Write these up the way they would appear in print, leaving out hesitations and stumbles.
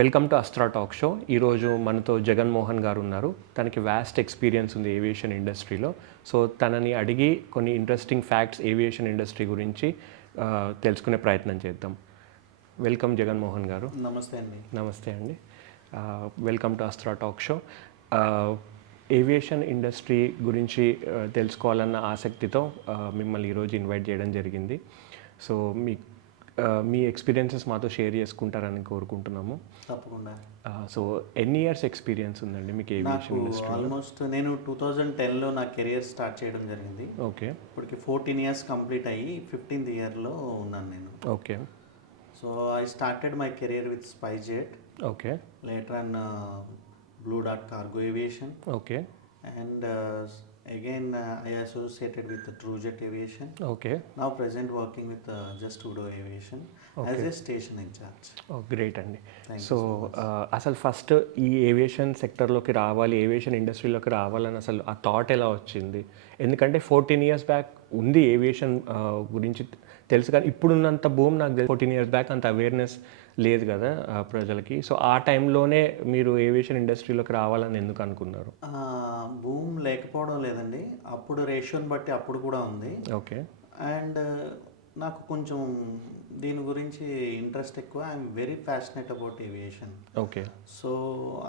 Welcome to Astra talk show. ఈరోజు మనతో జగన్మోహన్ గారు ఉన్నారు. తనకి వ్యాస్ట్ ఎక్స్పీరియన్స్ ఉంది ఏవియేషన్ ఇండస్ట్రీలో. సో తనని అడిగి కొన్ని ఇంట్రెస్టింగ్ ఫ్యాక్ట్స్ ఏవియేషన్ ఇండస్ట్రీ గురించి తెలుసుకునే ప్రయత్నం చేద్దాం. వెల్కమ్ జగన్మోహన్ గారు. నమస్తే అండి. నమస్తే అండి. Welcome to Astra talk show. Aviation industry గురించి తెలుసుకోవాలన్న ఆసక్తితో మిమ్మల్ని ఈరోజు ఇన్వైట్ చేయడం జరిగింది. సో మీ ఎక్స్పీరియన్సెస్ మాతో షేర్ చేసుకుంటారని కోరుకుంటున్నాము. తప్పకుండా. సో ఎన్ని ఇయర్స్ ఎక్స్పీరియన్స్ ఉందండి మీకు ఏవియేషన్ ఇండస్ట్రీ? ఆల్మోస్ట్ నేను 2010లో నా కెరియర్ స్టార్ట్ చేయడం జరిగింది. ఓకే. ఇప్పటికి 14 ఇయర్స్ కంప్లీట్ అయ్యి 15th ఇయర్లో ఉన్నాను నేను. Okay. So I started my career with SpiceJet. Okay. Later on blue dart cargo aviation. Okay. And again I associated with the TrueJet Aviation. Okay. Now present working with Just Udo Aviation as a station in charge. Oh, great అండి. Thank so అసలు first ఈ aviation సెక్టర్లోకి రావాలి, aviation ఇండస్ట్రీలోకి రావాలని అసలు ఆ thought ఎలా వచ్చింది? ఎందుకంటే 14 ఇయర్స్ బ్యాక్ ఉంది ఏవియేషన్ గురించి తెలుసు, కానీ ఇప్పుడున్నంత బూమ్ నాకు తెలుసు 14 ఇయర్స్ బ్యాక్ అంత అవేర్నెస్ లేదు కదా ప్రజలకి. సో ఆ టైంలోనే మీరు ఏవియేషన్ ఇండస్ట్రీలోకి రావాలని ఎందుకు అనుకున్నారు? బూమ్ లేకపోవడం లేదండి, అప్పుడు రేషియోని బట్టి అప్పుడు కూడా ఉంది. ఓకే. అండ్ నాకు కొంచెం దీని గురించి ఇంట్రెస్ట్ ఎక్కువ. I'm very passionate about aviation. Okay. So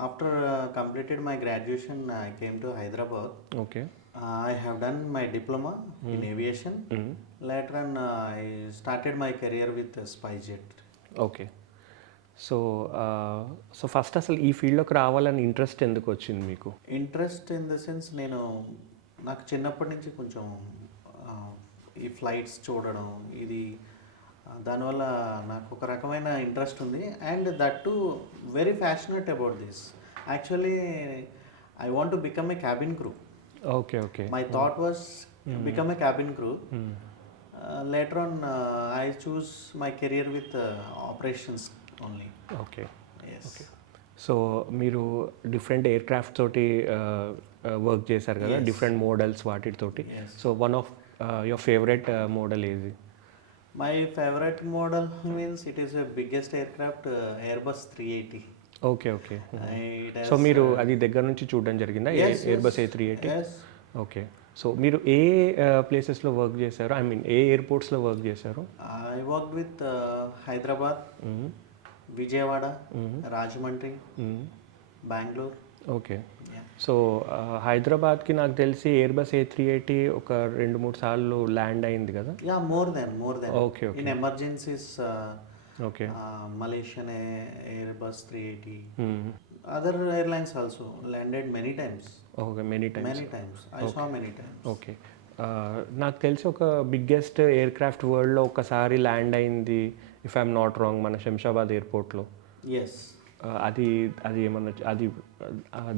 after completed my graduation I came to Hyderabad. Okay. I have done my diploma in aviation. Later on, I started my career with SpiceJet. Okay. So first అసలు ఈ ఫీల్డ్లోకి రావాలని interest ఎందుకు వచ్చింది మీకు? Interest in the sense, నాకు చిన్నప్పటి నుంచి కొంచెం ఈ ఫ్లైట్స్ చూడడం, ఇది దానివల్ల నాకు ఒక రకమైన ఇంట్రెస్ట్ ఉంది. And that to very passionate about this. Actually I want to become a cabin crew. Okay, okay. My thought was become a cabin crew. Later on, I choose my career with operations only. Okay. Yes. Okay. So మీరు different air craft తోటి work చేశారు కదా, different models వాటితోటి. So one of your favourite model ఏది? My favorite model means it is a biggest aircraft, Airbus 380. Okay. Okay. So మీరు అది దగ్గర నుంచి చూడడం జరిగిందా, ఎయిర్బస్ A380? ఓకే. సో మీరు ఏ ప్లేసెస్లో వర్క్ చేశారు, ఐ మీన్ ఏ ఎయిర్పోర్ట్స్లో వర్క్ చేశారు? I work with Hyderabad, Vijayawada, Rajahmundry, Bengaluru. Okay. So హైదరాబాద్కి నాకు తెలిసి ఎయిర్బస్ A380 ఒక 2-3 సార్లు ల్యాండ్ అయింది కదా? Yeah, more than. Okay. Okay. In emergencies. Okay. Malaysian Airbus 380. Other airlines also landed many times. Okay, many times. I saw many times. Okay. నాకు తెలిసి ఒక బిగ్గెస్ట్ ఎయిర్ క్రాఫ్ట్ వరల్డ్లో ఒకసారి ల్యాండ్ అయింది, ఇఫ్ ఐఎమ్ నాట్ రాంగ్, మన శంషాబాద్ ఎయిర్పోర్ట్లో. Yes. అది ఏమన్నా అది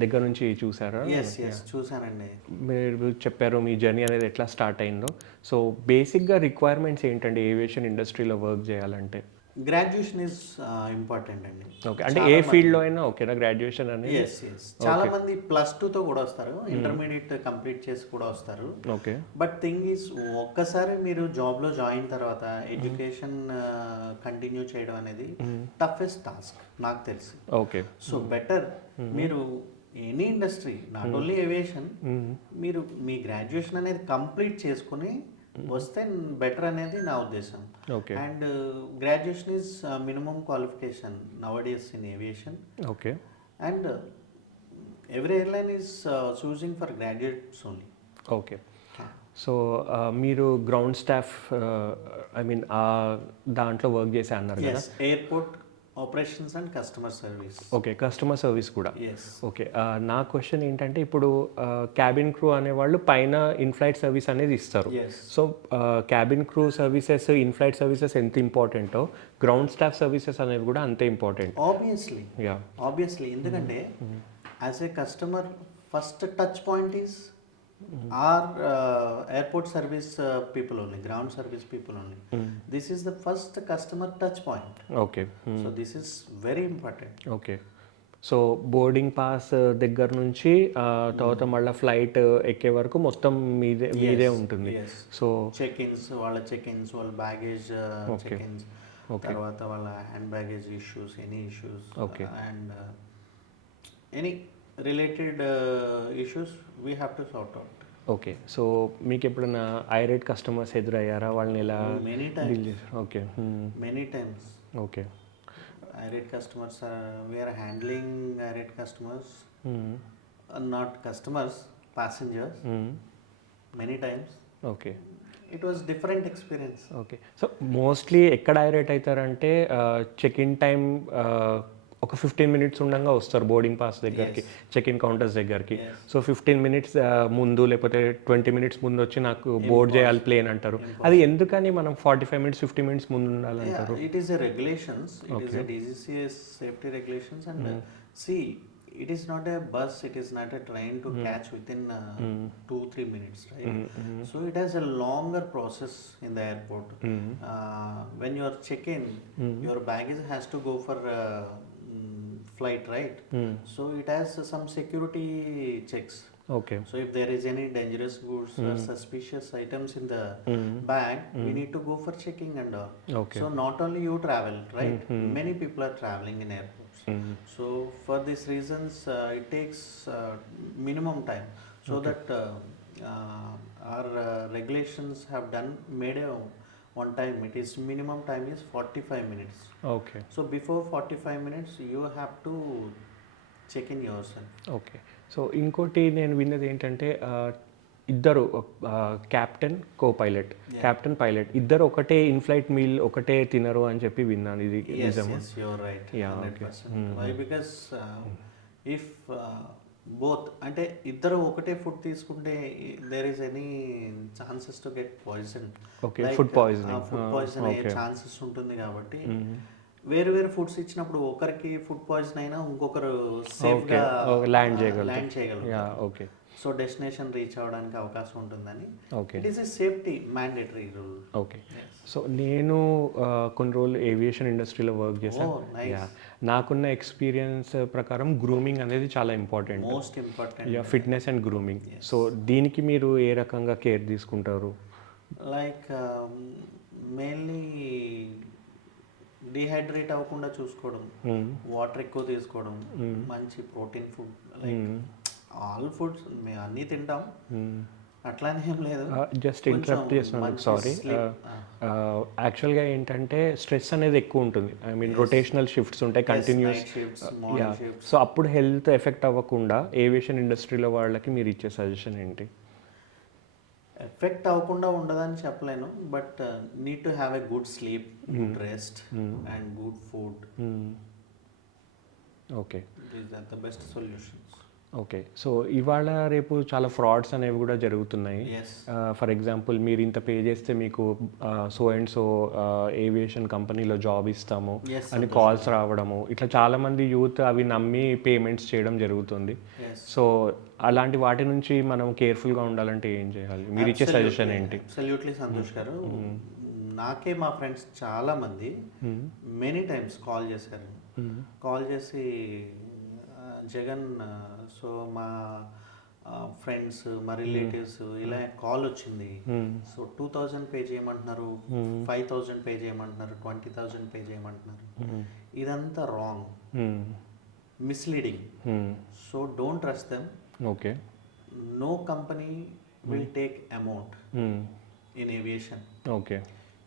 దగ్గర నుంచి చూసారా? ఎస్, చూసానండి. మీరు చెప్పారు మీ జర్నీ అనేది ఎట్లా స్టార్ట్ అయిందో. సో బేసిక్గా రిక్వైర్మెంట్స్ ఏంటండి ఏవియేషన్ ఇండస్ట్రీలో వర్క్ చేయాలంటే? గ్రాడ్యుయేషన్ ఇస్ ఇంపార్టెంట్ అండి. ఓకే. అంటే ఏ ఫీల్డ్లో అయినా ఓకేనా గ్రాడ్యుయేషన్ అనేది? ఎస్. చాలా మంది +2తో కూడా వస్తారు, ఇంటర్మీడియట్ కంప్లీట్ చేసి కూడా వస్తారు. ఓకే. బట్ థింగ్ ఈస్, ఒక్కసారి మీరు జాబ్లో జాయిన్ తర్వాత ఎడ్యుకేషన్ కంటిన్యూ చేయడం అనేది టఫెస్ట్ టాస్క్ నాకు తెలిసి. ఓకే. సో బెటర్ మీరు any industry, not only aviation, మీరు మీ గ్రాడ్యుయేషన్ అనేది కంప్లీట్ చేసుకుని వస్తే బెటర్ అనేది నా ఉద్దేశం. And graduation is minimum qualification nowadays in aviation. Okay. And every airline is choosing for graduates only. Okay. So మీరు గ్రౌండ్ స్టాఫ్, ఐ మీన్ దాంట్లో work చేసే అన్నారు కదా? Airport operations and customer service. Okay. Customer service కూడా. Yes. Okay. నా question ఏంటంటే, ఇప్పుడు cabin crew అనేవాళ్ళు పైన ఇన్ఫ్లైట్ సర్వీస్ అనేది ఇస్తారు. So cabin crew services, inflight services ఎంత ఇంపార్టెంటో గ్రౌండ్ స్టాఫ్ సర్వీసెస్ అనేవి కూడా అంతే ఇంపార్టెంట్. ఆబ్వియస్లీ. ఎందుకంటే as a customer first touch point is our airport service people only, ground service people only. This is the first customer touch point. Okay. So this is very important. Okay. So boarding pass దగ్గర నుంచి తర్వాత మళ్ళీ flight ఎక్కే వరకు మొత్తం మీదే ఉంటుంది. So check ఇన్స్, వాళ్ళ బ్యాగేజ్ చెక్ ఇన్స్, Okay. తర్వాత వాళ్ళ hand baggage issues, any issues Okay. And any related issues we have to sort out. Okay. So మీకు ఎప్పుడైనా ఐరేట్ కస్టమర్స్ ఎదురయ్యారా? వాళ్ళని ఎలా మెనీ డీల్ టైమ్స్, చేశారు? Okay. Many times okay. irate customers we are handling irate customers, not customers, passengers, many times. Okay. It was different experience. Okay. So mostly ఎక్కడ ఐరేట్ అవుతారంటే check in time ఒక 15 minutes ఉండగా వస్తారు boarding pass దగ్గరికి, check in counters దగ్గరికి. Yes. So 15 minutes ముందు లేకపోతే 20 minutes ముందు వచ్చి నాకు బోర్డ్ చేయాలి ప్లేన్ అంటారు. అది ఎందుకని మనం 45 మినిట్స్ 50 మినిట్స్ ముందు ఉండాలంటారు? Yeah, it is a regulations, it is a DGCS safety regulations, and see, it is not a bus, it is not a train to catch within 2-3 minutes, right? So it has a longer process in the airport. When you are check-in, your baggage has to go for flight, right? So it has some security checks. Okay. So if there is any dangerous goods or suspicious items in the bag, we need to go for checking and all. Okay. So not only you travel, right? Many people are traveling in airports. So for these reasons, it takes minimum time. So that our regulations have made a one time. It is minimum time is 45 minutes. Okay. So before 45 minutes, you have to check in yourself. Okay. So ఇంకోటి నేను విన్నది ఏంటంటే ఇద్దరు captain co pilot, captain pilot ఇద్దరు ఒకటే in-flight meal ఒకటే తినరు అని చెప్పి విన్నాను. ఇది Yes, నిజమా? yes, you're right. Yeah, 100%. Why? Because if both అంటే ఇద్దరు ఒకటే ఫుడ్ తీసుకుంటే there is any chances to get poison. Okay, food poisoning. Food poison అయ్యే okay. ఛాన్సెస్ ఉంటుంది కాబట్టి వేరు వేరు ఫుడ్స్ ఇచ్చినప్పుడు ఒకరికి ఫుడ్ పాయిజన్ అయినా ఇంకొకరు సేఫ్ గా ల్యాండ్ ల్యాండ్ చేయగలుగుతారు. ఓకే. సో డెస్టినేషన్ రీచ్ అవ్వడానికి అవకాశం ఉంటుందని okay. It is a safety mandatory rule. Okay. So నేను కొన్ని రోజులు ఏవియేషన్ ఇండస్ట్రీలో వర్క్ చేశాను. Oh, nice. యా, నాకున్న ఎక్స్పీరియన్స్ ప్రకారం గ్రూమింగ్ అనేది చాలా important. Most important. Yeah, fitness and grooming. So దీనికి మీరు ఏ రకంగా కేర్ తీసుకుంటారు? లైక్ మెయిన్లీ డిహైడ్రేట్ అవ్వకుండా చూసుకోవడం, వాటర్ ఎక్కువ తీసుకోవడం, మంచి protein food, like all foods మేము అన్నీ తింటాం అట్లానే ఏం లేదు. జస్ట్ ఇంటరప్ట్ చేస్తున్నాను, సారీ. యాక్చువల్గా ఏంటంటే స్ట్రెస్ అనేది ఎక్కువ ఉంటుంది. ఐ మీన్ రొటేషనల్ షిఫ్ట్స్ ఉంటాయి, కంటిన్యూస్. యా, సో అప్పుడు హెల్త్ ఎఫెక్ట్ అవ్వకుండా ఏవియేషన్ ఇండస్ట్రీలో వాళ్ళకి మీరు ఇచ్చే సజెషన్ ఏంటి? ఎఫెక్ట్ అవ్వకుండా ఉండదని చెప్పలేను, but need to have a good sleep, good rest and good food. Okay. These are the best solutions. Okay. So ఇవాళ రేపు చాలా ఫ్రాడ్స్ అనేవి కూడా జరుగుతున్నాయి. Yes. ఫర్ ఎగ్జాంపుల్ మీరు ఇంత పే చేస్తే మీకు సో అండ్ సో ఏవియేషన్ కంపెనీలో జాబ్ ఇస్తాము Yes, అని కాల్స్ రావడము, ఇట్లా చాలామంది యూత్ అవి నమ్మి పేమెంట్స్ చేయడం జరుగుతుంది. Yes. సో అలాంటి వాటి నుంచి మనం కేర్ఫుల్గా ఉండాలంటే ఏం చేయాలి? మీరు ఇచ్చే సజెషన్ ఏంటి? అబ్సల్యూట్లీ సంతోష్ గారు, నాకే మా ఫ్రెండ్స్ చాలా మంది మెనీ టైమ్స్ కాల్ చేశారు. కాల్ చేసి జగన్, సో మా ఫ్రెండ్స్, మా రిలేటివ్స్ ఇలా కాల్ వచ్చింది, సో 2000 పే చేయమంటున్నారు, 5000 పే చేయమంటున్నారు, 20,000 పే చేయమంటున్నారు. ఇదంతా wrong, misleading. So don't trust them. Okay. No company will take amount in aviation. Okay.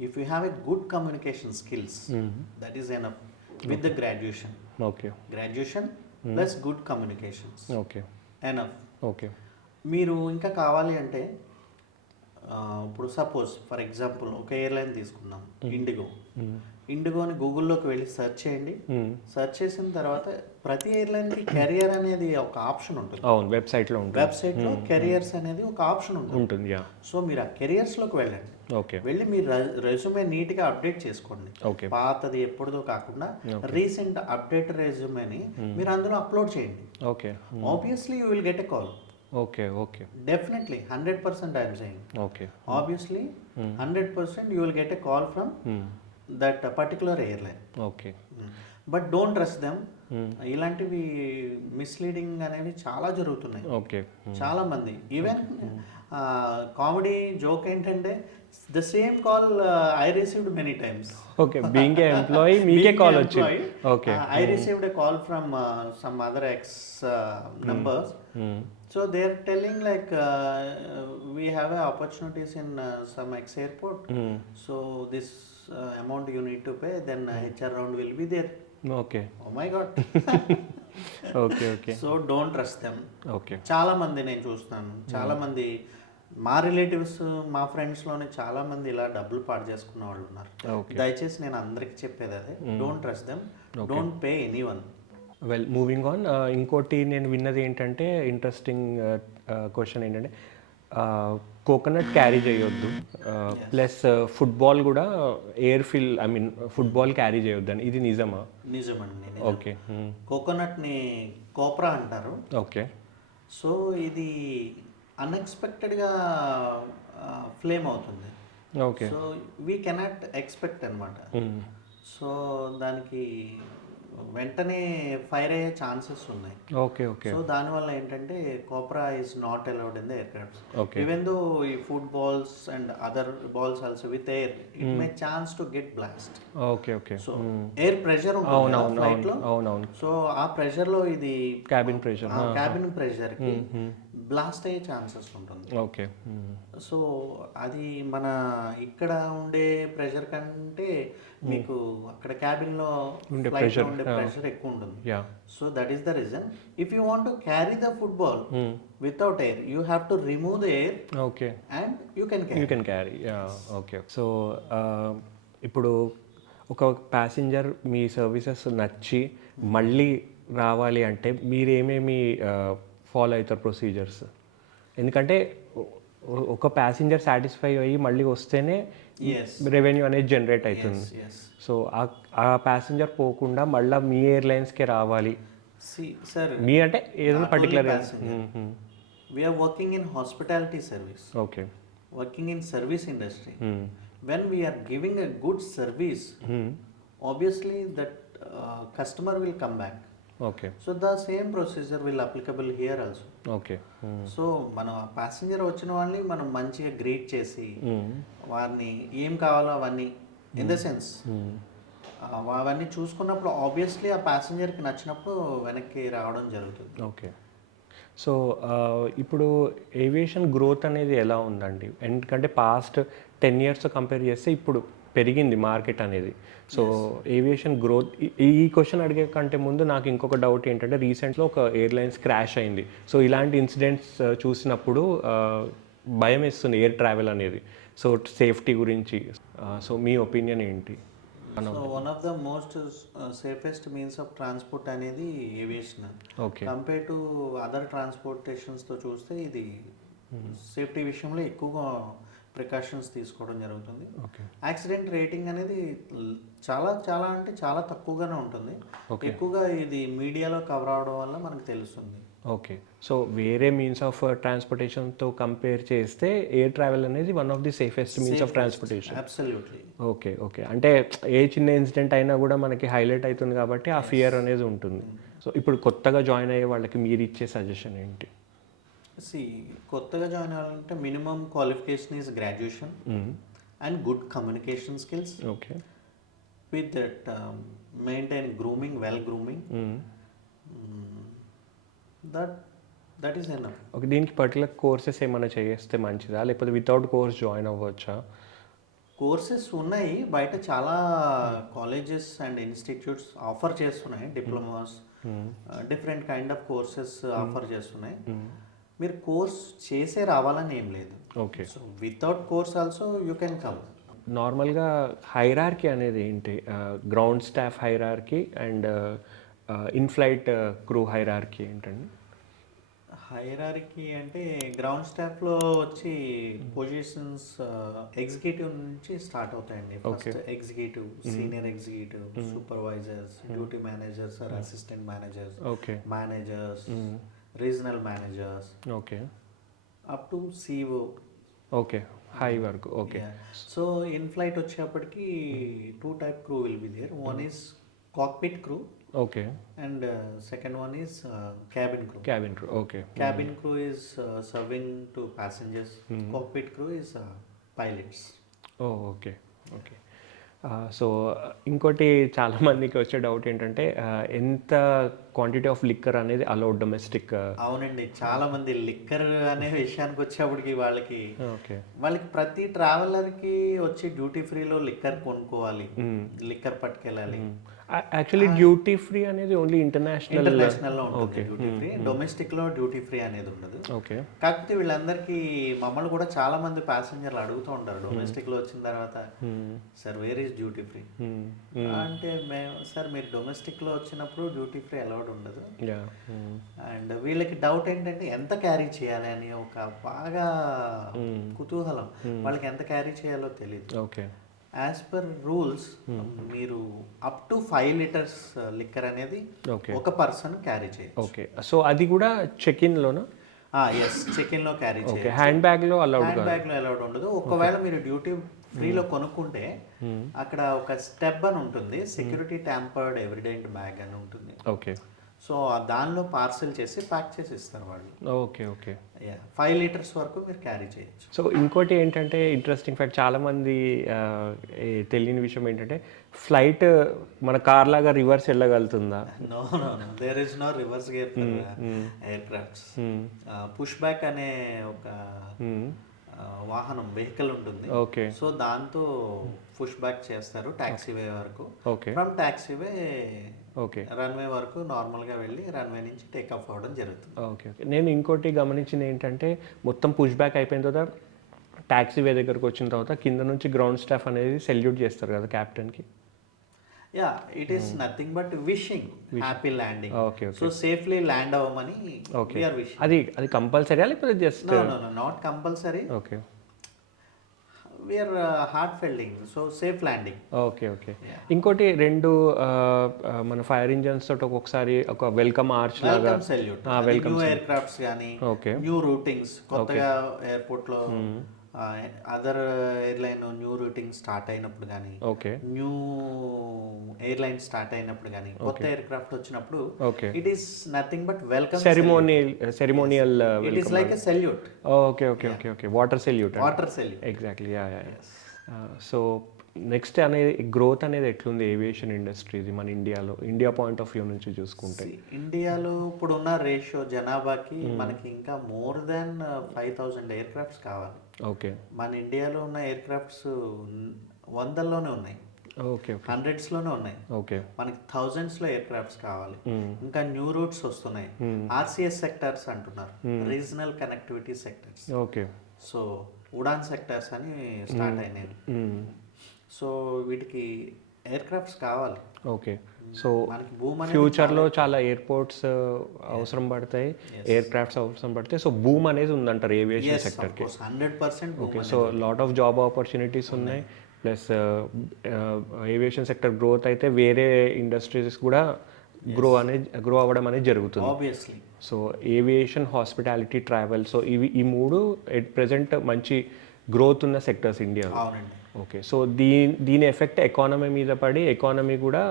If you have a good communication skills, that is enough with the graduation. Okay. Graduation plus good communications. Okay. Enough. Okay. మీరు ఇంకా కావాలి అంటే ఇప్పుడు suppose for example ఒక airline తీసుకుందాం, IndiGo. ఇండిగోని గూగుల్లోకి వెళ్ళి search చేయండి. Search చేసిన తర్వాత ప్రతి ఎయిర్లైన్కి కెరియర్ అనేది ఒక ఆప్షన్ ఉంటుంది. అవును, వెబ్సైట్లో ఉంటుంది. వెబ్సైట్లో కెరియర్స్ అనేది ఒక ఆప్షన్ ఉంటుంది. యా. సో మీరు ఆ కెరియర్స్లోకి వెళ్ళండి. ఓకే. వెళ్ళి మీ రెజ్యూమే నీట్గా అప్డేట్ చేసుకోండి. ఓకే. పాతది ఎప్పుడుదో కాకుండా రీసెంట్ అప్డేట్ రెజ్యూమేని మీరు అందులో అప్లోడ్ చేయండి. Okay. Obviously you will get a call. Okay. Okay. Definitely 100% I'm saying. Okay. Obviously 100% you will get a call from that particular airline. Okay. But don't trust them. ఇలాంటివి misleading అనేవి చాలా జరుగుతున్నాయి. Okay. చాలా మంది even comedy joke ఏంటంటే the same call I received many times. Okay. Being a employee మీకే call వచ్చింది. Okay. I received a call from some other X numbers. So they are telling like we have opportunities in some ex airport. So this amount you need to pay. Then HR round will be there. Okay. Oh my God. Okay. Okay. So don't trust them. Okay. చాలా మంది నేను చూస్తున్నాను, చాలా మంది మా relatives మా ఫ్రెండ్స్లోనే చాలా మంది ఇలా డబ్బులు పాడు చేసుకున్న వాళ్ళు ఉన్నారు. దయచేసి నేను అందరికి చెప్పేది అదే, don't trust them, don't pay any one. Well moving on, ఇంకోటి నేను విన్నది ఏంటంటే ఇంట్రెస్టింగ్ క్వశ్చన్ ఏంటంటే కోకోనట్ క్యారీ చేయొద్దు, ప్లస్ ఫుట్బాల్ కూడా air fill I mean football carry చేయొద్దు అని, ఇది నిజమా? నిజమండి. ఓకే. కోకోనట్ని కోప్రా అంటారు. ఓకే. సో ఇది అన్ఎక్స్పెక్టెడ్గా ఫ్లేమ్ అవుతుంది. Okay. So we cannot expect అనమాట. సో దానికి వెంటనే ఫైర్ అయ్యే ఛాన్సెస్ ఉన్నాయి. ఓకే. ఓకే. సో దానివల్ల ఏంటంటే copra is not allowed in the ఎయిర్ క్రాఫ్ట్స్. Okay. ఈవెన్ దో ఈ food balls and other balls also with air it may chance to get blast. Okay. Okay. So air pressure ఉంటుంది flight లో. అవునవును. So ఆ pressure లో ఇది cabin pressure, cabin pressure కి బ్లాస్ట్ అయ్యే ఛాన్సెస్ ఉంటుంది. ఓకే. సో అది మన ఇక్కడ ఉండే ప్రెషర్ కంటే మీకు అక్కడ క్యాబిన్ లో ఉండే ప్రెషర్ ఎక్కువ ఉంటుంది. So that is the reason if you want to carry the football without air you have to remove the air. Okay. And you can carry. Okay. So ఇప్పుడు ఒక ప్యాసింజర్ మీ services నచ్చి మళ్ళీ రావాలి అంటే మీరు ఏమేమి ఫాలో అవుతారు ప్రొసీజర్స్? ఎందుకంటే ఒక ప్యాసింజర్ సాటిస్ఫై అయ్యి మళ్ళీ వస్తేనే రెవెన్యూ అనేది జనరేట్ అవుతుంది. సో ఆ ప్యాసింజర్ పోకుండా మళ్ళీ మీ ఎయిర్లైన్స్కే రావాలి. మీ అంటే ఏదైనా particular we're working in hospitality service. Okay. Working in service industry. when we are giving a good service, obviously that customer will come back. Okay. So the same procedure will applicable here also. Okay. So మనం passenger వచ్చిన వాళ్ళని మనం మంచిగా greet చేసి వారిని ఏం కావాలో అవన్నీ ఇన్ ద సెన్స్ అవన్నీ చూసుకున్నప్పుడు ఆబ్వియస్లీ ఆ ప్యాసింజర్కి నచ్చినప్పుడు వెనక్కి రావడం జరుగుతుంది. ఓకే. సో ఇప్పుడు ఏవియేషన్ గ్రోత్ అనేది ఎలా ఉందండి? ఎందుకంటే పాస్ట్ 10 yearsతో కంపేర్ చేస్తే ఇప్పుడు పెరిగింది మార్కెట్ అనేది. సో ఏవియేషన్ గ్రోత్, ఈ క్వశ్చన్ అడిగే కంటే ముందు నాకు ఇంకొక డౌట్ ఏంటంటే రీసెంట్గా ఒక ఎయిర్లైన్స్ క్రాష్ అయింది. సో ఇలాంటి ఇన్సిడెంట్స్ చూసినప్పుడు భయం వేస్తుంది ఎయిర్ ట్రావెల్ అనేది. సో సేఫ్టీ గురించి సో మీ ఒపీనియన్ ఏంటి? So one of the most safest means of transport అనేది aviation. Okay. Compare to other ట్రాన్స్పోర్టేషన్స్తో చూస్తే ఇది సేఫ్టీ విషయంలో ఎక్కువగా ప్రికాషన్స్ తీసుకోవడం జరుగుతుంది. యాక్సిడెంట్ రేటింగ్ అనేది చాలా చాలా అంటే చాలా తక్కువగానే ఉంటుంది. ఎక్కువగా ఇది మీడియాలో కవర్ అవడం వల్ల మనకు తెలుస్తుంది. ఓకే. సో వేరే మీన్స్ ఆఫ్ ట్రాన్స్పోర్టేషన్తో కంపేర్ చేస్తే ఎయిర్ ట్రావెల్ అనేది one of the safest means of transportation. Absolutely. Okay. Okay. అంటే ఏ చిన్న ఇన్సిడెంట్ అయినా కూడా మనకి హైలైట్ అవుతుంది కాబట్టి ఆ ఫియర్ అనేది ఉంటుంది. సో ఇప్పుడు కొత్తగా జాయిన్ అయ్యే వాళ్ళకి మీరు ఇచ్చే సజెషన్ ఏంటి? కొత్తగా జాయిన్ అవ్వాలంటే minimum qualification is graduation and good communication skills. Okay. With that maintain grooming, well grooming. That is enough. Okay. దీనికి పర్టికులర్ కోర్సెస్ ఏమైనా చేస్తే మంచిదా, లేకపోతే వితౌట్ కోర్స్ జాయిన్ అవ్వచ్చా? కోర్సెస్ ఉన్నాయి బయట, చాలా కాలేజెస్ అండ్ ఇన్స్టిట్యూట్స్ ఆఫర్ చేస్తున్నాయి. Diplomas, different kind of courses offer చేస్తున్నాయి. మీరు కోర్స్ చేసే రావాలని ఏం లేదు. Okay. So without course also you can come. నార్మల్గా హైరార్కీ అనేది ఏంటి? Ground staff hierarchy and inflight crew hierarchy ఏంటండి? హైరార్కీ అంటే గ్రౌండ్ స్టాఫ్లో వచ్చి పొజిషన్స్ ఎగ్జిక్యూటివ్ నుంచి స్టార్ట్ అవుతాయండి. First executive, senior executive, supervisors, duty managers or assistant managers, managers, regional managers, okay, up to CEO. Okay. High వరకు. Okay. So in flight వచ్చేప్పటికి 2 type crew will be there. One is cockpit crew okay. And second one is cabin crew. Cabin crew. Okay. Cabin crew is serving to passengers. Cockpit crew is pilots. ఓ okay. Okay. So ఇంకోటి చాలా మందికి వచ్చే doubt ఏంటంటే ఎంత quantity of liquor అనేది allowed domestic? అవునండి, చాలా మంది లిక్కర్ అనే విషయానికి వచ్చేప్పటికి ఓకే. వాళ్ళకి ప్రతి ట్రావెలర్కి వచ్చి డ్యూటీ ఫ్రీలో లిక్కర్ కొనుక్కోవాలి, లిక్కర్ పట్టుకెళ్ళాలి. యాక్చువల్లీ డ్యూటీ ఫ్రీ అనేది ఓన్లీ ఇంటర్నేషనల్లో ఉంటుంది డ్యూటీ ఫ్రీ, డొమెస్టిక్లో డ్యూటీ ఫ్రీ అనేది ఉండదు. ఓకే. కాకపోతే వీళ్ళందరికీ మమ్మల్ని కూడా చాలా మంది ప్యాసింజర్లు అడుగుతూ ఉంటారు డొమెస్టిక్లో వచ్చిన తర్వాత, sir where is duty free అంటే, మేము సార్ మీరు డొమెస్టిక్లో వచ్చినప్పుడు డ్యూటీ ఫ్రీ అలౌడ్ ఉండదు. అండ్ వీళ్ళకి డౌట్ ఏంటంటే ఎంత క్యారీ చేయాలి అని ఒక బాగా కుతూహలం, వాళ్ళకి ఎంత క్యారీ చేయాలో తెలియదు. ఓకే. యాజ్ పర్ రూల్స్ మీరు అప్ టు 5 లీటర్స్ లిక్కర్ అనేది ఒక పర్సన్ క్యారీ చేయొచ్చు. ఓకే. సో అది కూడా చెక్ ఇన్లోనా? ఎస్, చెక్ ఇన్లో క్యారీ చేయొచ్చు. హ్యాండ్ బ్యాగ్లో అలౌడ్ ఉండదు. ఒకవేళ మీరు డ్యూటీ ఫ్రీలో కొనుక్కుంటే అక్కడ ఒక స్టెప్ అని ఉంటుంది, సెక్యూరిటీ ట్యాంపర్డ్ ఎవిడెంట్ బ్యాగ్ అని ఉంటుంది. ఓకే. సో దానిలో పార్సెల్ చేసి ప్యాక్ చేసి ఇస్తారు వాళ్ళు. ఓకే. ఓకే. 5 లీటర్స్ వరకు మీరు క్యారీ చేయొచ్చు. సో ఇంకోటి ఏంటంటే ఇంట్రెస్టింగ్ ఫ్యాక్ట్, చాలామంది తెలియని విషయం ఏంటంటే ఫ్లైట్ మన కార్ లాగా రివర్స్ వెళ్ళగలుగుతుందా? No, there is no reverse gear for aircrafts. Push back అనే ఒక వాహనం, వెహికల్ ఉంటుంది. ఓకే. సో దాంతో పుష్ బ్యాక్ చేస్తారు టాక్సీవే వరకు. Okay. From taxiway okay runway వరకు నార్మల్గా వెళ్ళి రన్వే నుంచి టేక్ ఆఫ్ అవ్వడం జరుగుతుంది. ఓకే. ఓకే. నేను ఇంకోటి గమనించింది ఏంటంటే మొత్తం పుష్ బ్యాక్ అయిపోయిన తర్వాత టాక్సీవే దగ్గరకు వచ్చిన తర్వాత కింద నుంచి గ్రౌండ్ స్టాఫ్ అనేది సెల్యూట్ చేస్తారు కదా క్యాప్టెన్కి. Yeah, it is nothing but wishing happy landing. Okay. Okay. So safely land అవ్వమని ఓకే. అది కంపల్సరీయా లేకపోతే just? Not compulsory. Okay. We are hard fielding, so safe landing. Okay. Okay. ఇంకోటి రెండు మన ఫైర్ ఇంజన్స్ తోటి ఒక్కొక్కసారి ఒక వెల్కమ్ ఆర్చ్ లాగా వెల్కమ్ న్యూ ఎయిర్ క్రాఫ్ట్స్ కానీ, ఓకే, న్యూ రూటింగ్స్, కొత్తగా ఎయిర్పోర్ట్లో other airline new routing start అయినప్పుడు కానీ, ఓకే, న్యూ ఎయిర్లైన్ స్టార్ట్ అయినప్పుడు కానీ, కొత్త ఎయిర్ క్రాఫ్ట్ వచ్చినప్పుడు okay, it is nothing but welcome ceremonial it is like a salute. Okay. Okay. Okay. Okay. Water salute. Exactly. Yeah. So next అనేది growth అనేది ఎట్లుంది aviation ఇండస్ట్రీది మన ఇండియాలో, ఇండియా పాయింట్ ఆఫ్ వ్యూ నుంచి చూసుకుంటే? ఇండియాలో ఇప్పుడు ఉన్న రేషియో జనాభాకి మనకి ఇంకా మోర్ దాన్ 5,000 ఎయిర్ క్రాఫ్ట్స్ కావాలి. ఓకే. మన ఇండియాలో ఉన్న ఎయిర్ క్రాఫ్ట్స్ వందల్లోనే ఉన్నాయి. ఓకే. హండ్రెడ్స్లోనే ఉన్నాయి. ఓకే. మనకి థౌజండ్స్లో ఎయిర్ క్రాఫ్ట్స్ కావాలి. ఇంకా న్యూ రూట్స్ వస్తున్నాయి. ఆర్సిఎస్ సెక్టర్స్ అంటున్నారు, regional connectivity sectors. Okay. So Udan sectors అని స్టార్ట్ అయినాయి. సో వీటికి ఎయిర్ క్రాఫ్ట్స్ కావాలి. ఓకే. సో ఫ్యూచర్లో చాలా ఎయిర్పోర్ట్స్ అవసరం పడతాయి, ఎయిర్ క్రాఫ్ట్స్ అవసరం పడతాయి. సో బూమ్ అనేది ఉందంటారు ఏవియేషన్ సెక్టర్కి. 100%. Okay. So lot of job opportunities ఉన్నాయి. ప్లస్ ఏవియేషన్ సెక్టర్ గ్రోత్ అయితే వేరే ఇండస్ట్రీస్ కూడా గ్రో అవ్వడం అనేది జరుగుతుంది obviously. So aviation, hospitality, travel, so ఈ మూడు ఎట్ ప్రెజెంట్ మంచి గ్రోత్ ఉన్న సెక్టర్స్ ఇండియాలో. అవునండి. ఓకే. సో దీని ఎఫెక్ట్ ఎకానమీ మీద పడి ఎకానమీ కూడా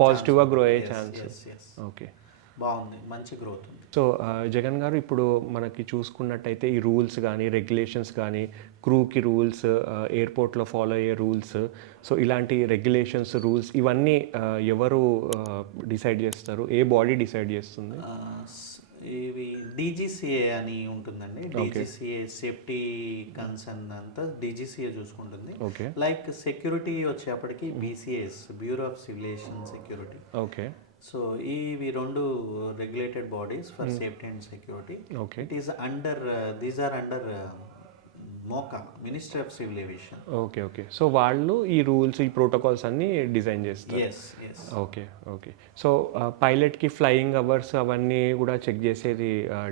పాజిటివ్గా గ్రో అయ్యే ఛాన్స్. ఓకే. బాగుంది, మంచి గ్రోత్ ఉంది. సో జగన్ గారు, ఇప్పుడు మనకి చూసుకున్నట్టయితే ఈ రూల్స్ కానీ, రెగ్యులేషన్స్ కానీ, క్రూకి రూల్స్, ఎయిర్పోర్ట్లో ఫాలో అయ్యే రూల్స్, సో ఇలాంటి రెగ్యులేషన్స్, రూల్స్ ఇవన్నీ ఎవరు డిసైడ్ చేస్తారు? ఏ బాడీ డిసైడ్ చేస్తుంది? ఇవి డీజీసీఏ అని ఉంటుందండి. డీజీసీఏ సేఫ్టీ కన్సర్న్ అంతా డీజీసీఏ చూసుకుంటుంది. ఓకే. లైక్ సెక్యూరిటీ వచ్చేప్పటికి BCS, bureau of civil aviation security. Okay. So ఇవి రెండు regulated bodies for safety and security. Okay. It is under these are under MoCA, ministry of civil aviation. Okay. Okay. So వాళ్ళు ఈ rules, ఈ protocols అన్ని design చేస్తారు. Okay. Okay. So పైలట్కి flying hours అవన్నీ కూడా చెక్ చేసేది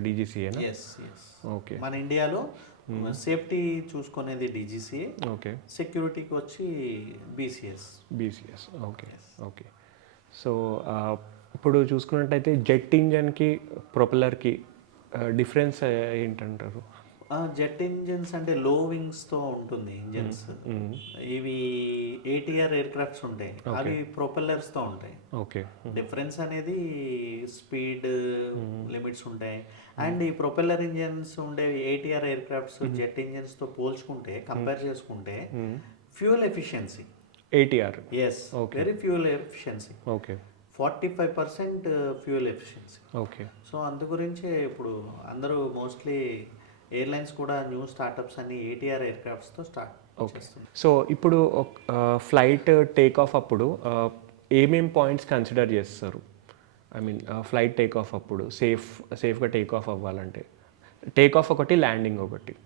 డీజీసీఏనా? ఓకే. మన ఇండియాలో సేఫ్టీ చూసుకునేది డీజీసీఏ. ఓకే. సెక్యూరిటీకి వచ్చి బీసీఎస్. ఓకే. ఓకే. సో ఇప్పుడు చూసుకున్నట్టయితే జెట్ ఇంజన్కి, ప్రొపెల్లర్కి డిఫరెన్స్ ఏంటంటారు? జెట్ ఇంజిన్స్ అంటే లో వింగ్స్తో ఉంటుంది ఇంజిన్స్. ఇవి ATR ఎయిర్ క్రాఫ్ట్స్ ఉంటాయి, అవి ప్రొపెల్లర్స్తో ఉంటాయి. ఓకే. డిఫరెన్స్ అనేది స్పీడ్ లిమిట్స్ ఉంటాయి. అండ్ ఈ ప్రొపెల్లర్ ఇంజిన్స్ ఉండే ATR ఎయిర్ క్రాఫ్ట్స్ జెట్ ఇంజిన్స్తో పోల్చుకుంటే, కంపేర్ చేసుకుంటే fuel efficiency ATR. Yes, very fuel efficiency, okay. 45% fuel efficiency. Okay. So అందు గురించి ఇప్పుడు అందరూ మోస్ట్లీ ఎయిర్లైన్స్ కూడా న్యూ స్టార్టప్స్ అన్ని ATR ఎయిర్ క్రాఫ్ట్స్తో స్టార్ట్ చేస్తుంది. సో ఇప్పుడు ఫ్లైట్ టేక్ ఆఫ్ అప్పుడు ఏమేం పాయింట్స్ కన్సిడర్ చేస్తారు? I mean flight take off అప్పుడు సేఫ్గా టేక్ ఆఫ్ అవ్వాలంటే టేక్ ఆఫ్ ఒకటి, ల్యాండింగ్ ఒకటి.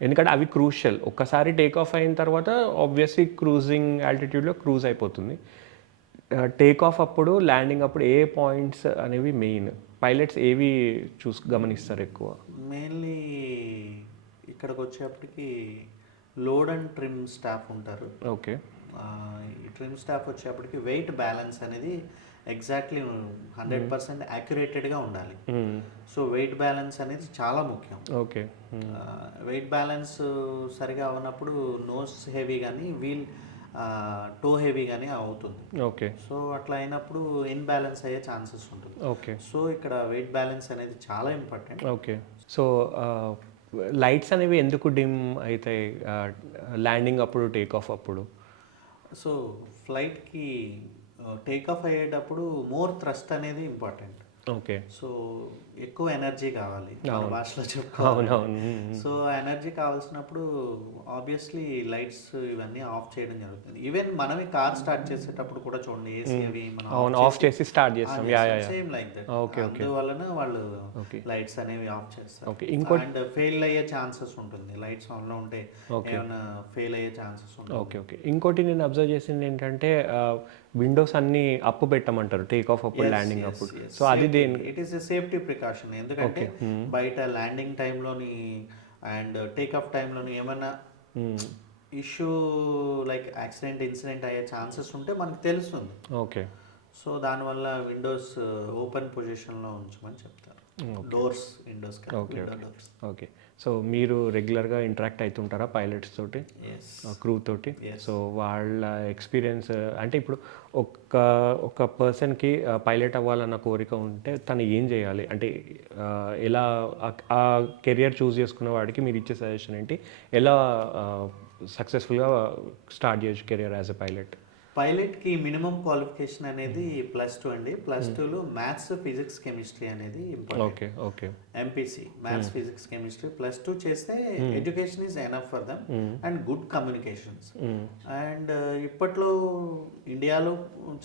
ఎందుకంటే అవి క్రూషియల్. ఒక్కసారి టేక్ ఆఫ్ అయిన తర్వాత ఆబ్వియస్లీ క్రూజింగ్ ఆల్టిట్యూడ్లో క్రూజ్ అయిపోతుంది. టేక్ ఆఫ్ అప్పుడు, ల్యాండింగ్ అప్పుడు ఏ పాయింట్స్ అనేవి మెయిన్? పైలట్స్ ఏవి గమనిస్తారు ఎక్కువ? మెయిన్లీ ఇక్కడికి వచ్చేప్పటికి లోడ్ అండ్ ట్రిమ్ స్టాఫ్ ఉంటారు. ఓకే. ఈ ట్రిమ్ స్టాఫ్ వచ్చేప్పటికి వెయిట్ బ్యాలెన్స్ అనేది ఎగ్జాక్ట్లీ 100% యాక్యురేటెడ్గా ఉండాలి. సో వెయిట్ బ్యాలెన్స్ అనేది చాలా ముఖ్యం. ఓకే. వెయిట్ బ్యాలెన్స్ సరిగా అవనప్పుడు నోస్ హెవీ కానీ వీల్ టో హెవీ కానీ అవుతుంది. ఓకే. సో అట్లా అయినప్పుడు ఇన్బ్యాలెన్స్ అయ్యే ఛాన్సెస్ ఉంటుంది. ఓకే. సో ఇక్కడ వెయిట్ బ్యాలెన్స్ అనేది చాలా ఇంపార్టెంట్. ఓకే. సో లైట్స్ అనేవి ఎందుకు డిమ్ అవుతాయి ల్యాండింగ్ అప్పుడు, టేక్ ఆఫ్ అప్పుడు? సో ఫ్లైట్కి టేక్ ఆఫ్ అయ్యేటప్పుడు మోర్ థ్రస్ట్ అనేది ఇంపార్టెంట్. ఓకే. సో ఎక్కువ ఎనర్జీ కావాలి, మన భాషలో అవునవును. చెప్పుకోవాలి. సో ఎనర్జీ కావాల్సినప్పుడు ఆబ్వియస్లీ లైట్స్ ఇవన్నీ ఆఫ్ చేయడం జరుగుతుంది. ఈవెన్ మనమే కార్ స్టార్ట్ చేసేటప్పుడు కూడా చూడండి, ఏసీ అవి మనం ఆఫ్ చేసి స్టార్ట్ చేస్తాం. Same like that. Okay. Okay. అందువలన వాళ్ళు లైట్స్ అనేవి ఆఫ్ చేస్తారు. ఓకే. ఇంకోటి అండ్ ఫెయిల్ అయ్యే ఛాన్సెస్ ఉంటుంది, లైట్స్ ఆన్లో ఉంటే ఏమైనా ఫెయిల్ అయ్యే ఛాన్సెస్ ఉంటుంది. ఓకే. ఓకే. ఇంకోటి నేను అబ్జర్వ్ చేసింది ఏంటంటే విండోస్ అన్ని అప్పు పెట్టమంటారు టేక్ ఆఫ్ అప్పుడు, ల్యాండింగ్ అప్పుడు. సో అది it is a safety precaution. ఎందుకంటే బయట ల్యాండింగ్ టైంలోని అండ్ టేక్ ఆఫ్ టైంలోని ఏమైనా ఇష్యూ లైక్ యాక్సిడెంట్, ఇన్సిడెంట్ అయ్యే ఛాన్సెస్ ఉంటే మనకు తెలుస్తుంది. ఓకే. సో దానివల్ల విండోస్ ఓపెన్ పొజిషన్లో ఉంచమని చెప్తారు. Doors, Windows, doors. Okay. So మీరు రెగ్యులర్గా ఇంటరాక్ట్ అవుతుంటారా పైలట్స్ తోటి, క్రూ తోటి? సో వాళ్ళ ఎక్స్పీరియన్స్ అంటే ఇప్పుడు ఒక పర్సన్కి పైలట్ అవ్వాలన్న కోరిక ఉంటే తను ఏం చేయాలి? అంటే ఎలా ఆ కెరియర్ చూస్ చేసుకున్న వాడికి మీరు ఇచ్చే సజెషన్ ఏంటి? ఎలా సక్సెస్ఫుల్గా స్టార్ట్ చేయొచ్చు కెరియర్ యాజ్ ఎ పైలట్? పైలట్కి మినిమం క్వాలిఫికేషన్ అనేది +2 అండి. +2లో మ్యాథ్స్, ఫిజిక్స్, కెమిస్ట్రీ అనేది important. Okay. Okay. MPC, maths, physics, chemistry +2 చేస్తే education is enough for them and good communications. And ఇప్పట్లో ఇండియాలో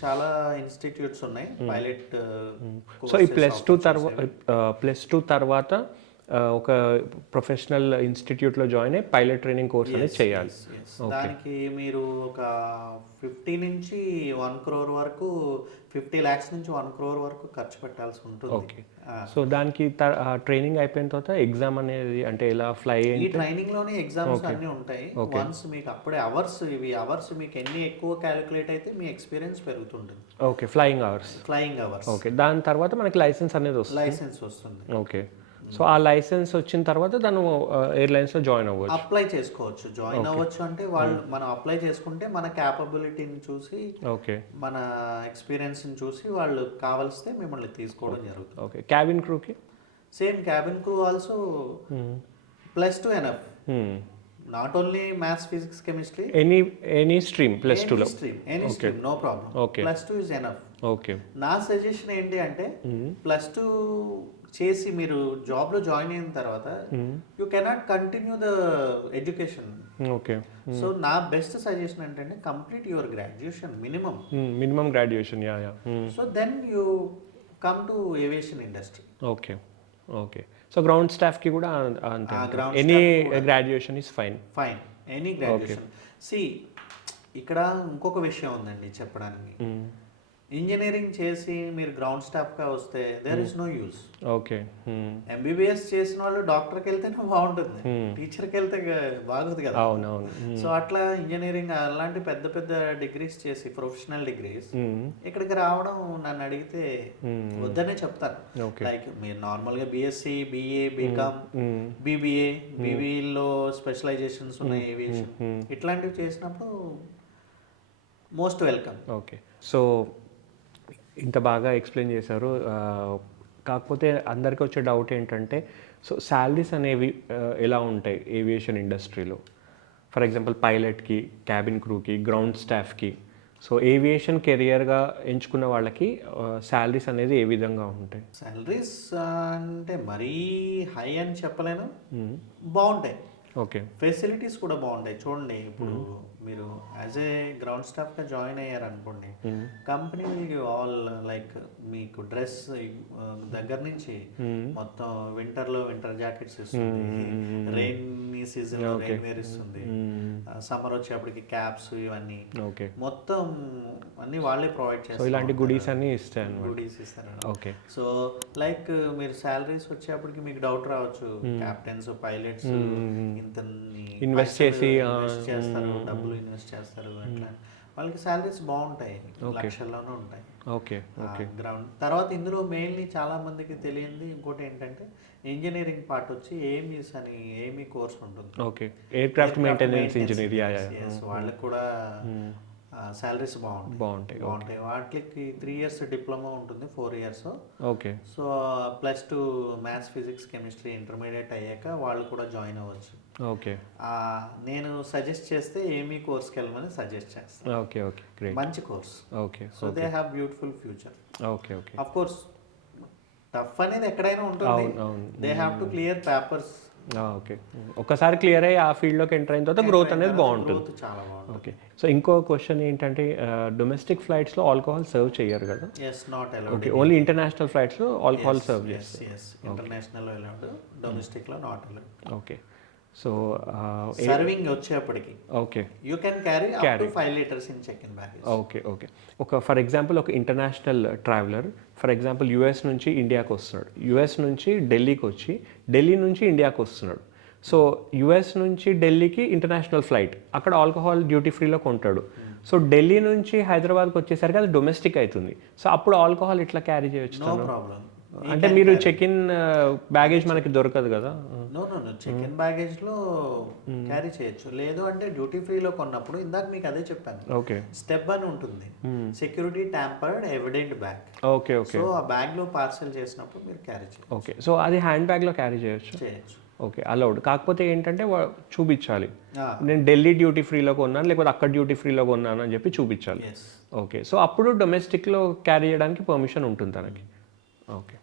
చాలా ఇన్స్టిట్యూట్స్ ఉన్నాయి పైలట్. సో ఈ +2 తర్వాత ఒక ప్రొఫెషనల్ ఇన్స్టిట్యూట్లో జాయిన్ అయ్యి పైలట్ ట్రైనింగ్ కోర్స్ అనేది చేయాలి. దానికి మీరు ఒక 50 నుంచి 1 crore వరకు, 50 lakhs నుంచి 1 crore వరకు ఖర్చు పెట్టాల్సి ఉంటుంది. ఓకే. సో దానికి ట్రైనింగ్ అయిపోయిన తర్వాత ఎగ్జామ్ అనేది అంటే ఎలా ఫ్లై? ఈ ట్రైనింగ్ లోనే ఎగ్జామ్స్ అన్నీ ఉంటాయి. వన్స్ మీకు అప్పుడే అవర్స్ మీకు ఎన్ని ఎక్కువ క్యాలిక్యులేట్ అయితే మీ ఎక్స్పీరియన్స్ పెరుగుతుంటుంది. ఓకే. Flying hours. ఓకే. దాని తర్వాత మనకి లైసెన్స్ అనేది వస్తుంది. లైసెన్స్ వస్తుంది. ఓకే. సో ఆ లైసెన్స్ వచ్చిన తర్వాత తను ఎయిర్లైన్స్లో జాయిన్ అవ్వచ్చు, అప్లై చేసుకోవచ్చు. జాయిన్ అవ్వచ్చు అంటే వాళ్ళు మనం అప్లై చేసుకుంటే మన క్యాపబిలిటీని చూసి, ఓకే, మన ఎక్స్పీరియన్స్ని చూసి వాళ్ళు కావాల్స్తే మిమ్మల్ని తీసుకోవడం జరుగుతుంది. ఓకే. క్యాబిన్ క్రూకి same, cabin crew also +2 enough. Not only maths, physics, chemistry, any stream +2లో, any stream, no problem. +2 is enough. Okay. నా సజెషన్ ఏంటి అంటే +2 చేసి మీరు జాబ్లో జాయిన్ అయిన తర్వాత you cannot continue the education. Okay. So నా బెస్ట్ సజెషన్ ఏంటంటే complete your graduation, minimum graduation. So then you come to aviation industry. Okay. Okay. So ground స్టాఫ్కి కూడా అంతే, any graduation is fine. Any graduation. See ఇక్కడ ఇంకొక విషయం ఉందండి చెప్పడానికి. ఇంజనీరింగ్ చేసి మీరు గ్రౌండ్ స్టాఫ్గా వస్తే there is no use. Okay. MBBS చేసిన వాళ్ళు డాక్టర్కి వెళ్తేనే బాగుంటుంది, టీచర్కి వెళ్తే బాగుంది కదా. అవునవును. సో అట్లా ఇంజనీరింగ్ అలాంటి పెద్ద పెద్ద డిగ్రీస్ చేసి ప్రొఫెషనల్ డిగ్రీస్ ఇక్కడికి రావడం నన్ను అడిగితే వద్దనే చెప్తాను. లైక్ మీరు నార్మల్గా బీఎస్సీ, బీఏ, బీకామ్, బీబీఏ, బీబీలో స్పెషలైజేషన్స్ ఉన్నాయి ఏవియేషన్, ఇట్లాంటివి చేసినప్పుడు మోస్ట్ వెల్కమ్. ఓకే. సో ఇంత బాగా ఎక్స్ప్లెయిన్ చేశారు. కాకపోతే అందరికీ వచ్చే డౌట్ ఏంటంటే, సో శాలరీస్ అనేవి ఎలా ఉంటాయి ఏవియేషన్ ఇండస్ట్రీలో? ఫర్ ఎగ్జాంపుల్ పైలట్కి, క్యాబిన్ క్రూకి, గ్రౌండ్ స్టాఫ్కి, సో ఏవియేషన్ కెరియర్గా ఎంచుకున్న వాళ్ళకి శాలరీస్ అనేది ఏ విధంగా ఉంటాయి? శాలరీస్ అంటే మరీ హై అని చెప్పలేను, బాగుంటాయి. ఓకే. ఫెసిలిటీస్ కూడా బాగుంటాయి. చూడండి, ఇప్పుడు మీరు యాజ్ ఏ గ్రౌండ్ స్టాఫ్గా జాయిన్ అయ్యారనుకోండి, కంపెనీ ఆల్ లైక్ మీకు డ్రెస్ దగ్గర నుంచి మొత్తం వింటర్లో వింటర్ జాకెట్స్ ఇస్తుంది, రెయినీ సీజన్లో రెయిన్ వేర్ ఇస్తుంది, సమ్మర్ వచ్చేప్పటికి క్యాప్స్ ఇవన్నీ మొత్తం అన్ని వాళ్ళే ప్రొవైడ్ చేస్తారు. ఇలాంటి గుడీస్ అన్ని ఇస్తారు. గుడీస్ ఇస్తారు. ఓకే. సో లైక్ మీరు శాలరీస్ వచ్చేప్పటికి మీకు డౌట్ రావచ్చు, క్యాప్టెన్స్, పైలట్స్ ఇంత ఇన్వెస్ట్ చేసి చేస్తారు, డబ్బులు ఇన్వెస్ట్ చేస్తారు, అట్లా వాళ్ళకి శాలరీస్ బాగుంటాయి, లక్షల్లోనే ఉంటాయి. ఓకే. గ్రౌండ్ తర్వాత ఇందులో మెయిన్లీ చాలా మందికి తెలియంది ఇంకోటి ఏంటంటే, ఇంజనీరింగ్ పార్ట్ వచ్చి ఏమీస్ అని ఏమీ కోర్స్ ఉంటుంది. Okay. Air craft maintenance engineer. వాళ్ళకి కూడా శాలరీస్ బాగుంటాయి. వాటికి 3 years డిప్లొమా ఉంటుంది, 4 years. Okay. So +2 maths, physics, chemistry intermediate అయ్యాక వాళ్ళు కూడా జాయిన్ అవ్వచ్చు. ఓకే. నేను సజెస్ట్ చేస్తే ఏమీ కోర్స్కి వెళ్ళమని సజెస్ట్ చేస్తాను. ఓకే. ఓకే. గ్రేట్. మంచి course. Okay. So they have beautiful future. Okay. Okay. Of course tough అనేది ఎక్కడైనా ఉంటుంది. They have to clear papers. Okay. ఒకసారి క్లియర్ అయ్యి ఆ ఫీల్డ్లోకి ఎంటర్ అయిన తర్వాత గ్రోత్ అనేది బాగుంటుంది. చాలా బాగుంటుంది. ఓకే. సో ఇంకో క్వశ్చన్ ఏంటంటే, డొమెస్టిక్ ఫ్లైట్స్లో ఆల్కహాల్ సర్వ్ చేయరు కదా? Not allowed. Okay. Only international ఫ్లైట్స్లో ఆల్కహాల్ సర్వ్ చేస్తారు. ఇంటర్నేషనల్ అలౌడ్, డొమెస్టిక్లో not allowed. Okay. So serving వచ్చేప్పటికి okay, you can carry up to 5 liters in check in baggage. Okay. Okay. For example ఒక international traveller for example US నుంచి ఇండియాకి వస్తున్నాడు, US నుంచి ఢిల్లీకి వచ్చి ఢిల్లీ నుంచి ఇండియాకి వస్తున్నాడు. సో యూఎస్ నుంచి ఢిల్లీకి ఇంటర్నేషనల్ ఫ్లైట్, అక్కడ ఆల్కహాల్ డ్యూటీ ఫ్రీలో కొంటాడు. సో ఢిల్లీ నుంచి హైదరాబాద్కి వచ్చేసరికి అది డొమెస్టిక్ అవుతుంది. సో అప్పుడు ఆల్కహాల్ ఇట్లా క్యారీ చేయొచ్చు? No problem. అంటే మీరు చెక్ ఇన్ బ్యాగేజ్ మనకి దొరకదు కదా? నో చెక్ ఇన్ బ్యాగేజ్ లో క్యారీ చేయొచ్చు. లేదు అంటే డ్యూటీ ఫ్రీలో కొన్నప్పుడు ఇందాక మీకు అదే చెప్పాను, ఓకే, స్టెప్ అని ఉంటుంది, security tampered evident bag. Okay. Okay. So ఆ బ్యాగ్ లో పార్సల్ చేసినప్పుడు మీరు క్యారీ చేయొచ్చు. ఓకే. సో అది హ్యాండ్ బ్యాగ్ లో క్యారీ చేయొచ్చు? Okay, allowed. కాకపోతే ఏంటంటే చూపించాలి, నేను ఢిల్లీ డ్యూటీ ఫ్రీలో కొన్నాను లేకపోతే అక్కడ డ్యూటీ ఫ్రీలో కొన్నాను అని చెప్పి చూపించాలి. ఓకే. సో అప్పుడు డొమెస్టిక్లో క్యారీ చేయడానికి పర్మిషన్ ఉంటుంది తనకి. ఓకే.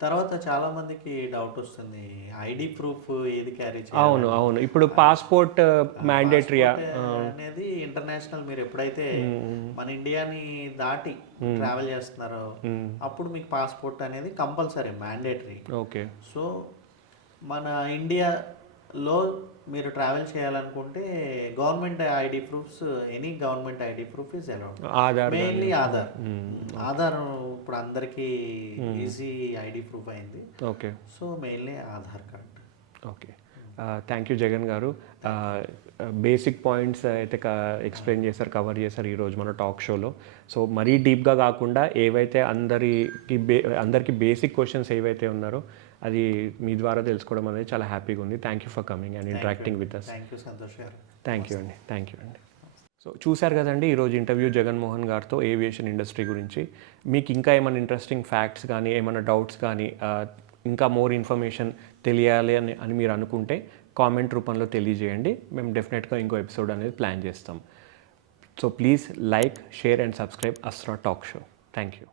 తర్వాత చాలా మందికి డౌట్ వస్తుంది, ఐడి ప్రూఫ్ ఏది క్యారీ చేయాలి? అవును. ఇప్పుడు పాస్పోర్ట్ మ్యాండేటరీయా అనేది ఇంటర్నేషనల్, మీరు ఎప్పుడైతే మన ఇండియాని దాటి ట్రావెల్ చేస్తున్నారో అప్పుడు మీకు పాస్పోర్ట్ అనేది కంపల్సరీ, మ్యాండేటరీ. ఓకే. సో మన ఇండియాలో మీరు ట్రావెల్ చేయాలనుకుంటే government ID proofs, any government ID proof is allowed. Mainly Aadhaar ఇప్పుడు అందరికీ ఈజీ ఐడి ప్రూఫ్ అయింది. Okay. So mainly Aadhaar card. Okay. Thank you Jagan గారు. బేసిక్ పాయింట్స్ అయితే ఎక్స్ప్లెయిన్ చేశారు, కవర్ చేశారు ఈరోజు మన టాక్ షోలో. సో మరీ డీప్గా కాకుండా ఏవైతే అందరికీ బేసిక్ క్వశ్చన్స్ ఏవైతే ఉన్నారో అది మీ ద్వారా తెలుసుకోవడం అనేది చాలా హ్యాపీగా ఉంది. Thank you for coming and interacting with us. Thank you అండి. సో చూశారు కదండి ఈరోజు ఇంటర్వ్యూ జగన్మోహన్ గారితో ఏవియేషన్ ఇండస్ట్రీ గురించి. మీకు ఇంకా ఏమైనా ఇంట్రెస్టింగ్ ఫ్యాక్ట్స్ కానీ ఏమైనా డౌట్స్ కానీ ఇంకా మోర్ ఇన్ఫర్మేషన్ తెలియాలి అని మీరు అనుకుంటే కామెంట్ రూపంలో తెలియజేయండి. మేము డెఫినెట్గా ఇంకో ఎపిసోడ్ అనేది ప్లాన్ చేస్తాం. So please like, share and subscribe Astra talk show. Thank you.